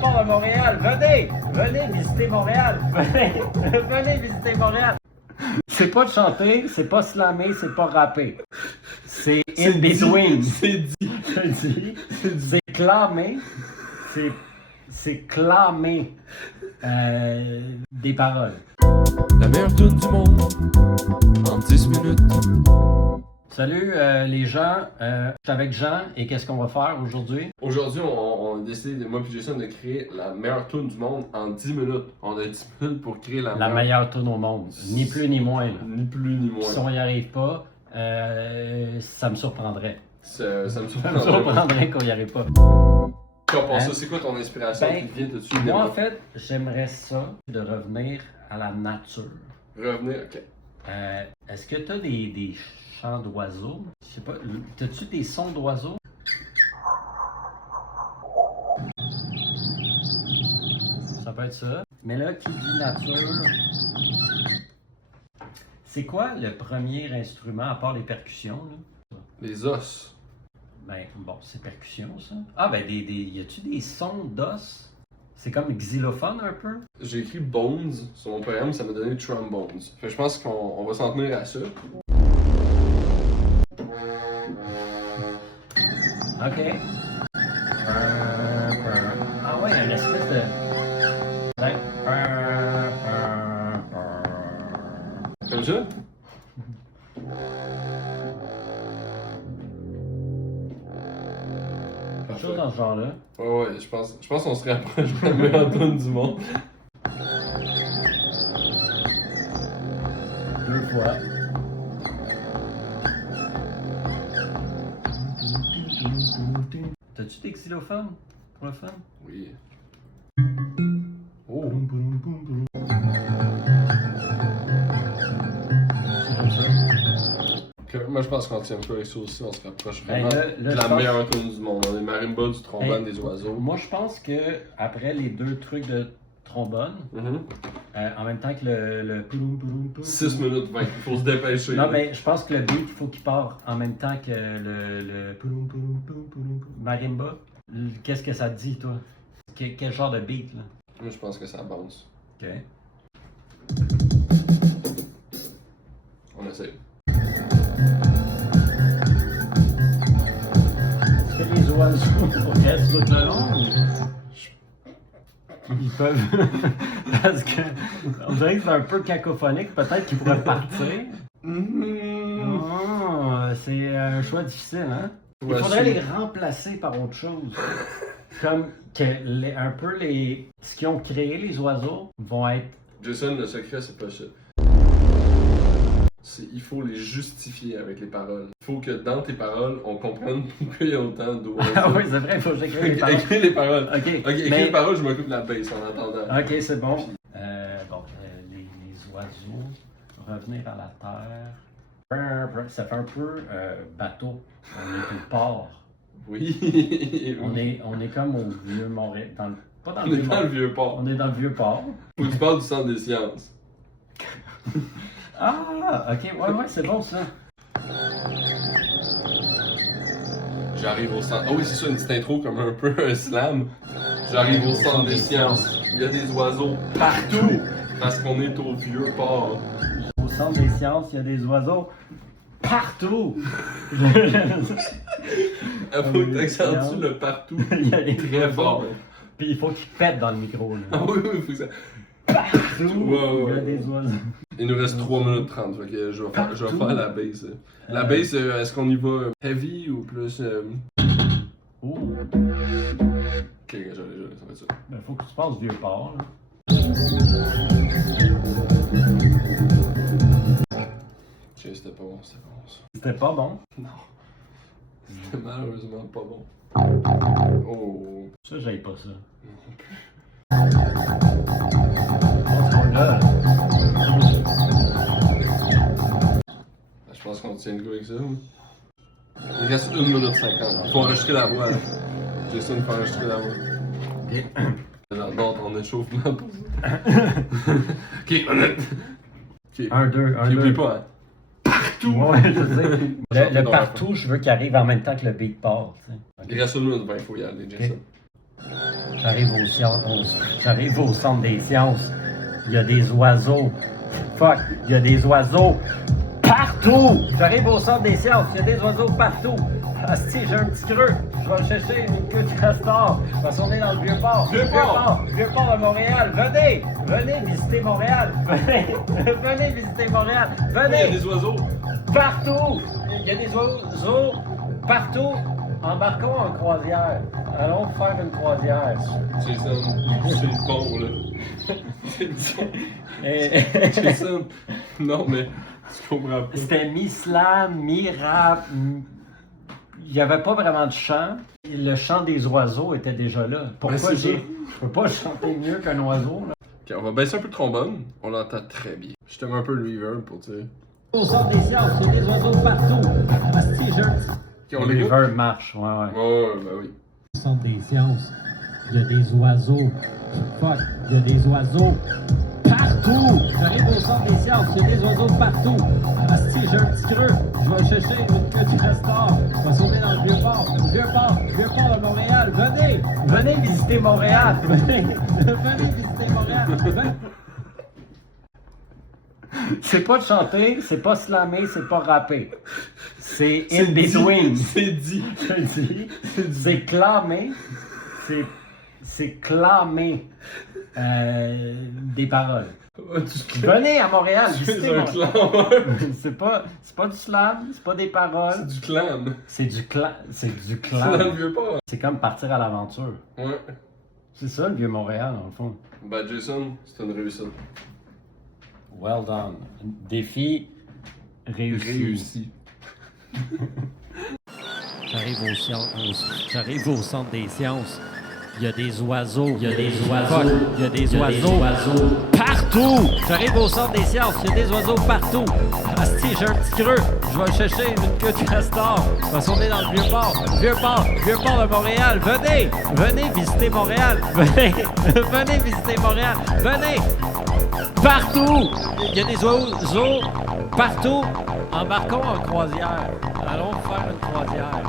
transport à Montréal. Venez visiter Montréal. Venez visiter Montréal. C'est pas chanter, c'est pas slammer, c'est pas rapper. C'est in between. C'est dit. C'est clamer. C'est clamer des paroles. La meilleure tune du monde en 10 minutes. Salut les gens, je suis avec Jean et qu'est-ce qu'on va faire aujourd'hui? Aujourd'hui, on a décidé, moi et Jason, de créer la meilleure tune du monde en 10 minutes. On a 10 minutes pour créer la meilleure tune au monde, ni plus ni moins. Là. Ni plus ni moins. Si on n'y arrive pas, ça me surprendrait. Ça me Ça me surprendrait qu'on n'y arrive pas. Quand pense ça, c'est quoi ton inspiration qui vient de dessus? Moi en fait, j'aimerais ça de revenir à la nature. Revenir, ok. Est-ce que tu as des chants d'oiseaux? Je sais pas, as-tu des sons d'oiseaux? Ça peut être ça. Mais là, qui dit nature? C'est quoi le premier instrument à part les percussions? Là? Les os. Ben, bon, c'est percussion, ça. Ah, ben, y a-tu des sons d'os? C'est comme xylophone un peu? J'ai écrit Bones sur mon programme, ça m'a donné Trombones. Fait que je pense qu'on va s'en tenir à ça. Ok. Ah ouais, une espèce de... Ouais. Comme ça? Quelque chose dans ce genre-là. Ouais, je pense qu'on se rapproche de la meilleure tune du monde. Deux fois. T'as-tu des xylophones pour le fun? Oui. Oh! Moi, je pense qu'on tient pas avec ça aussi, on se rapproche vraiment de la meilleure tune du monde. On est marimba, du trombone, des oiseaux. Moi, je pense que après les deux trucs de trombone, en même temps que le 6 minutes 20, il faut se dépêcher. Non, mais je pense que le beat, il faut qu'il part en même temps que le marimba. Qu'est-ce que ça te dit, toi? Quel genre de beat, là? Moi, je pense que ça bounce. Ok. On essaie. Est-ce que les oiseaux restent tout le long? Ils peuvent. Parce que on dirait que c'est un peu cacophonique, peut-être qu'ils pourraient partir. Oh, c'est un choix difficile, hein? Il faudrait les remplacer par autre chose. Comme que un peu ce qu'ils ont créé, les oiseaux, vont être. Jason, le secret, c'est pas ça. Il faut les justifier avec les paroles. Il faut que dans tes paroles, on comprenne pourquoi il y a autant d'oiseaux. Ah oui, c'est vrai, il faut que j'écrive les paroles. Écris les paroles. Ok, écris les paroles, je m'occupe de la bass en attendant. Ok, c'est bon. Les oiseaux, revenir à la terre. Ça fait un peu bateau. On est au port. Oui. On est comme au vieux Montréal. Pas dans On est dans le vieux port. On est dans le vieux port. Faut que tu parles du centre des sciences. Ah, ok, ouais, c'est bon ça. J'arrive au centre. Ah oui, c'est ça, une petite intro comme un peu un slam. J'arrive au centre des sciences. Il y a des oiseaux partout parce qu'on est au vieux port. Au centre des sciences, il y a des oiseaux partout. Il faut que tu accentues le partout. Il y a des très fort. Puis il faut qu'il pète dans le micro. Là. Ah oui, il faut que ça. Partout, ouais. Il y a des oiseaux. Il nous reste 3 minutes 30, fait que je vais faire la bass. La bass, est-ce qu'on y va heavy ou plus... Oh. Ok, j'allais, ça va être ça. Ben, faut que tu passes vieux port. Là. Ok, c'était pas bon ça. C'était pas bon? Non. C'était malheureusement pas bon. Oh. Ça, j'aille pas ça. Non plus. Je pense qu'on tient le coup avec ça. Il reste 1 minute 50. Il faut enregistrer la voix. Jason, il faut enregistrer la voix. Ok. J'adore ton échauffement pour ça. Ok, honnête. Ok. 1, 2, 1, 2. N'oublie pas, hein. Partout! Ouais, je sais. Le partout, je veux qu'il arrive en même temps que le beat part. Il reste 1 minute 20, il faut y aller, Jason. J'arrive au centre des sciences. Il y a des oiseaux. Fuck, il y a des oiseaux partout. J'arrive au centre des sciences. Il y a des oiseaux partout. Asti, j'ai un petit creux. Je vais chercher une queue de castor. Je vais sonner dans le Vieux-Port. Vieux-Port de Montréal. Venez visiter Montréal. Venez visiter Montréal. Il y a Venez des oiseaux. partout. Il y a des oiseaux partout. Embarquons en croisière. Allons faire une croisière. Jason, c'est le bon, là. Et- Jason, non, mais je comprends pas. C'était mi-slam, mi-rap. Il n'y avait pas vraiment de chant. Le chant des oiseaux était déjà là. Pourquoi Ben, c'est ça. je peux pas chanter mieux qu'un oiseau, là? Ok, on va baisser un peu le trombone. On l'entend très bien. Je te mets un peu le reverb pour dire. Au centre des sciences, il y a des oiseaux partout. Asti, j'ai un petit... Ok, on Le l'écoute? reverb marche, ouais. Ouais, ben oui. Au centre des sciences, il y a des oiseaux. Fuck, il y a des oiseaux partout. J'arrive au centre des sciences, il y a des oiseaux partout. Asti, j'ai un petit creux. Je vais chercher une queue de castor. Je vais sauter dans le Vieux-Port. Vieux-Port de Montréal. Venez visiter Montréal. Venez visiter Montréal. C'est pas de chanter, c'est pas slammer, c'est pas rapper. C'est in between. C'est dit. Je le dis. C'est clamer. C'est clamer des paroles. Venez à Montréal, C'est visitez un Montréal. clan. C'est pas du slam, c'est pas des paroles. C'est du clan. C'est du clan. C'est du C'est dans le clan. vieux port. C'est comme partir à l'aventure. Ouais. C'est ça le vieux Montréal, dans le fond. Ben, Jason, c'est une réussite. Well done. Défi réussi. J'arrive au centre des sciences. Il y a des oiseaux. Il y a des oiseaux partout. J'arrive au centre des sciences. Il y a des oiseaux partout. Asti, j'ai un petit creux. Je vais chercher une queue de castor. Je vais sonner dans le Vieux-Port de Montréal. Venez visiter Montréal. Venez visiter Montréal. Venez partout. Il y a des oiseaux partout. Embarquons en croisière. Allons faire une croisière.